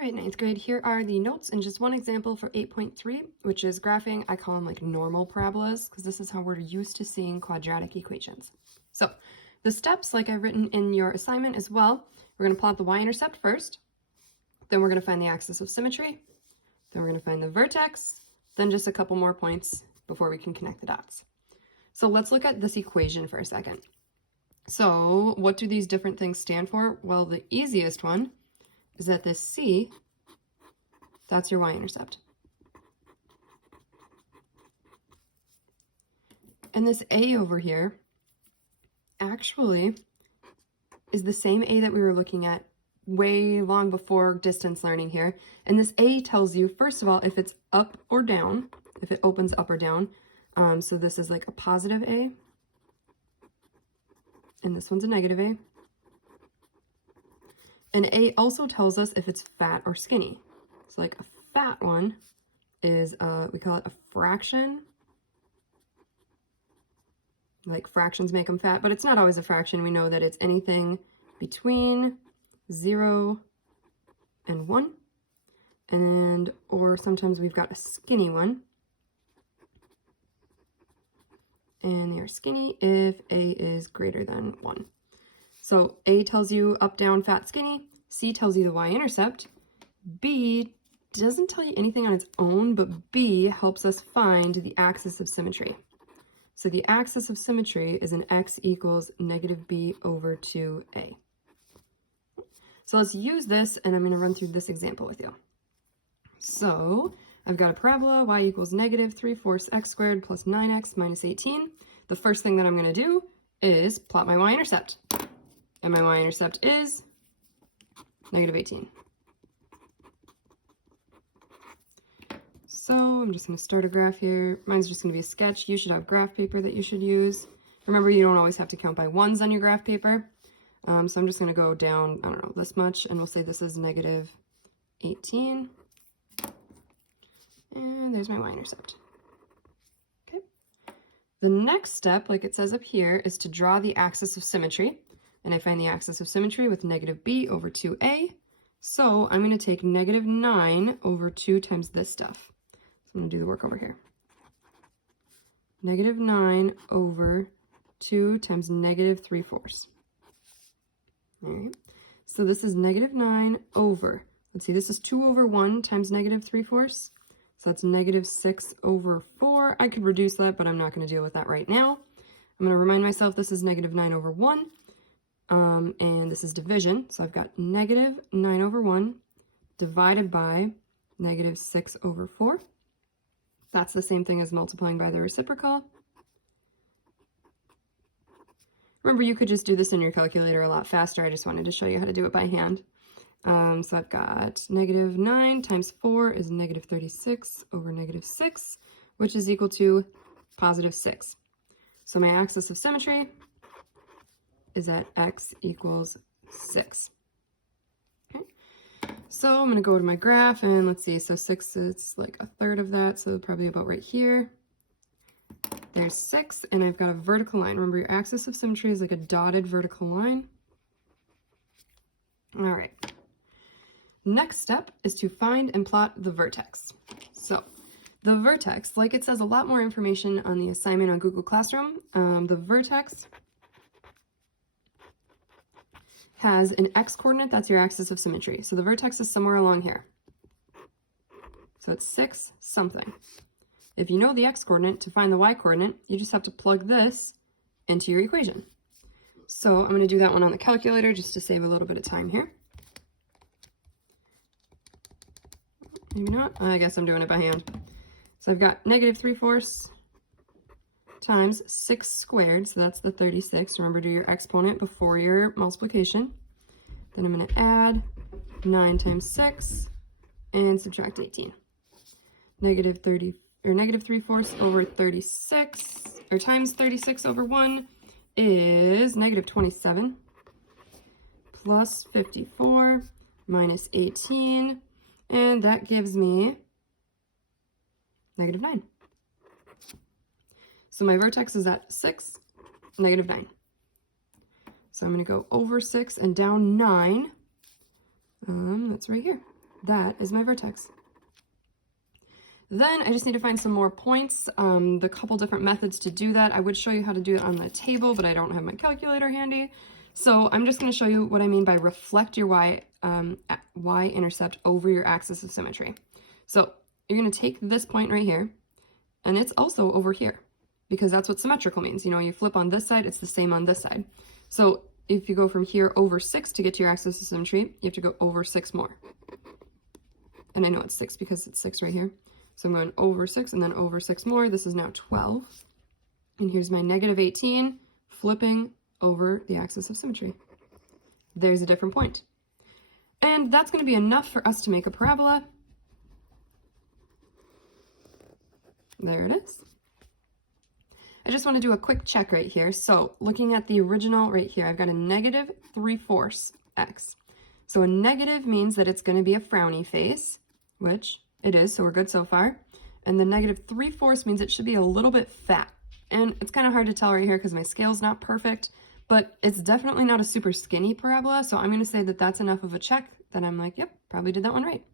All right, ninth grade, here are the notes and just one example for 8.3, which is graphing. I call them like normal parabolas because this is how we're used to seeing quadratic equations. So the steps, like I've written in your assignment as well, we're going to plot the y-intercept first, then we're going to find the axis of symmetry, then we're going to find the vertex, then just a couple more points before we can connect the dots. So let's look at this equation for a second. So what do these different things stand for? Well, the easiest one is that this C, that's your y-intercept. And this A over here actually is the same A that we were looking at way long before distance learning here. And this A tells you, first of all, if it's up or down, if it opens up or down. So this is like a positive A, and this one's a negative A. And A also tells us if it's fat or skinny. So like a fat one is, we call it a fraction. Like fractions make them fat, but it's not always a fraction. We know that it's anything between 0 and 1. And, or sometimes we've got a skinny one. And they are skinny if A is greater than 1. So A tells you up, down, fat, skinny. C tells you the y-intercept. B doesn't tell you anything on its own, but B helps us find the axis of symmetry. So the axis of symmetry is an x equals negative b over 2a. So let's use this, and I'm going to run through this example with you. So I've got a parabola, y equals negative 3/4 x squared plus 9x minus 18. The first thing that I'm going to do is plot my y-intercept. And my y-intercept is negative 18. So I'm just going to start a graph here. Mine's just going to be a sketch. You should have graph paper that you should use. Remember, you don't always have to count by ones on your graph paper. So I'm just going to go down, I don't know, this much, and we'll say this is negative 18. And there's my y-intercept. Okay. The next step, like it says up here, is to draw the axis of symmetry. And I find the axis of symmetry with negative b over 2a. So I'm going to take negative 9 over 2 times this stuff. So I'm going to do the work over here. Negative 9 over 2 times negative 3/4. All right. So this is negative 9 over, let's see, this is 2 over 1 times negative 3/4. So that's negative 6 over 4. I could reduce that, but I'm not going to deal with that right now. I'm going to remind myself this is negative 9 over 1. And this is division, so I've got negative 9 over 1 divided by negative 6 over 4. That's the same thing as multiplying by the reciprocal. Remember, you could just do this in your calculator a lot faster. I just wanted to show you how to do it by hand. So I've got negative 9 times 4 is negative 36 over negative 6, which is equal to positive 6. So my axis of symmetry is at x equals 6. Okay, so I'm going to go to my graph, and let's see, so 6 is like a third of that, so probably about right here. There's 6, and I've got a vertical line. Remember, your axis of symmetry is like a dotted vertical line. All right. Next step is to find and plot the vertex. So the vertex, like it says a lot more information on the assignment on Google Classroom, the vertex has an x-coordinate, that's your axis of symmetry. So the vertex is somewhere along here. So it's 6 something. If you know the x-coordinate, to find the y-coordinate, you just have to plug this into your equation. So I'm going to do that one on the calculator just to save a little bit of time here. Maybe not. I guess I'm doing it by hand. So I've got negative 3/4 times 6 squared, so that's the 36. Remember, do your exponent before your multiplication. Then I'm going to add 9 times 6 and subtract 18. Negative 3/4 over 36, or times 36 over 1 is negative 27 plus 54 minus 18, and that gives me negative 9. So my vertex is at 6, negative 9. So I'm going to go over 6 and down 9. That's right here. That is my vertex. Then I just need to find some more points. The couple different methods to do that. I would show you how to do it on the table, but I don't have my calculator handy. So I'm just going to show you what I mean by reflect your y-intercept over your axis of symmetry. So you're going to take this point right here, and it's also over here, because that's what symmetrical means. You know, you flip on this side, it's the same on this side. So if you go from here over 6 to get to your axis of symmetry, you have to go over 6 more. And I know it's 6 because it's 6 right here. So I'm going over 6 and then over 6 more. This is now 12. And here's my negative 18 flipping over the axis of symmetry. There's a different point. And that's going to be enough for us to make a parabola. There it is. I just want to do a quick check right here. So looking at the original right here, I've got a negative 3/4 x. So a negative means that it's going to be a frowny face, which it is, so we're good so far. And the negative 3/4 means it should be a little bit fat. And it's kind of hard to tell right here because my scale's not perfect, but it's definitely not a super skinny parabola. So I'm going to say that that's enough of a check that I'm like, yep, probably did that one right.